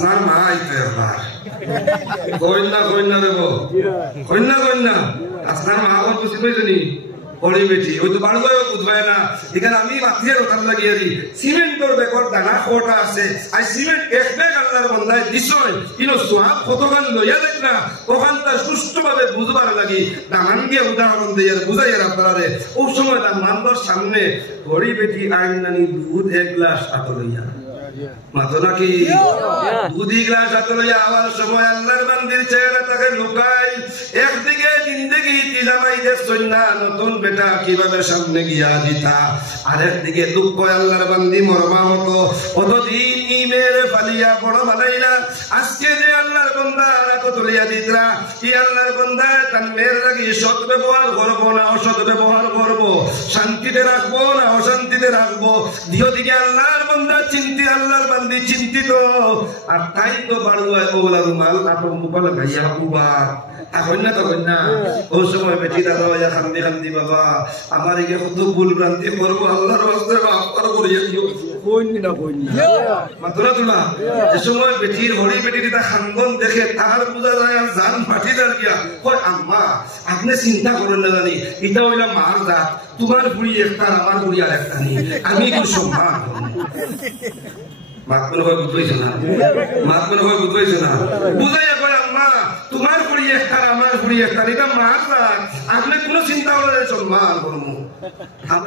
আসনার মা আইতে কন্যা দেব কন্যা আসনার মা আমার বুঝতে পেরেছি বড়ি বেটি ওই তো বাড়ুয়ায় বুঝবায় না এখানে আমি বাতিয়ে রোতার লাগিয়ে দিই সিমেন্টের বেকর দানা খোটা আছে আর সিমেন্ট এক ব্যাগ আল্লাহর বন্ধায় দিছয় কিন্তু সোহাব কতখান লইয়া দেখ না ওখান তার সুষ্ঠুভাবে বুঝবার লাগি দামান গিয়ে উদাহরণ দিয়ে বুঝাইয়ের আপনারা ওই সময় তার মানবর সামনে বড়ি বেটি আইন নানি দুধ এক গ্লাস হাতে লইয়া মাতো নাকি দুধ গ্লাস হাতে লইয়া আবার সময় আল্লাহর বান্দির চেহারা তাকে লুকাই একদিকে জিন্দগি তিজামাই দেখছই না নতুন বেটা কিভাবে সামনে গিয়া দিতা আরেকদিকে দুঃখ আল্লাহর বান্দি মরমা হতো কতদিন ইমের ফালিয়া বড় বানাইলা আজকে যে আল্লাহর বন্দা রাখো তুলিয়া দিতরা কি আল্লাহর বন্দা তার মেয়ের লাগি সৎ ব্যবহার করবো না অসৎ ব্যবহার করবো শান্তিতে রাখবো না অশান্তিতে রাখবো দিকে আল্লাহর বন্দা চিন্তি আল্লাহর বান্দি চিন্তিত আর তাই তো বাড়ুয়ায় ওলা রুমাল আপনার মুখাল গাইয়া উবার এখন না তখন না ওই সময় বেটি দাদা খান্দি খান্দি বাবা আমার একে কত ভুল ভ্রান্তি করবো আল্লাহর রাস্তে আপনার করিয়ে দিও মাতুলা তোলা এ সময় বেটির হরি বেটির খান্দন দেখে তার পূজা যায় জান ফাটি দাঁড় গিয়া কয় আম্মা আপনি চিন্তা করেন না জানি এটা হইলা মার জাত তোমার বুড়ি একটা আমার বুড়ি আর একটা নেই আমি একটু সম্মান মাত মনে হয় বুঝবাইছে না বুঝাইয়া কয় আম্মা তোমার বুড়ি একটা আমার বুড়ি একটা এটা মার জাত আপনি কোনো চিন্তা করেন সম্মান করবো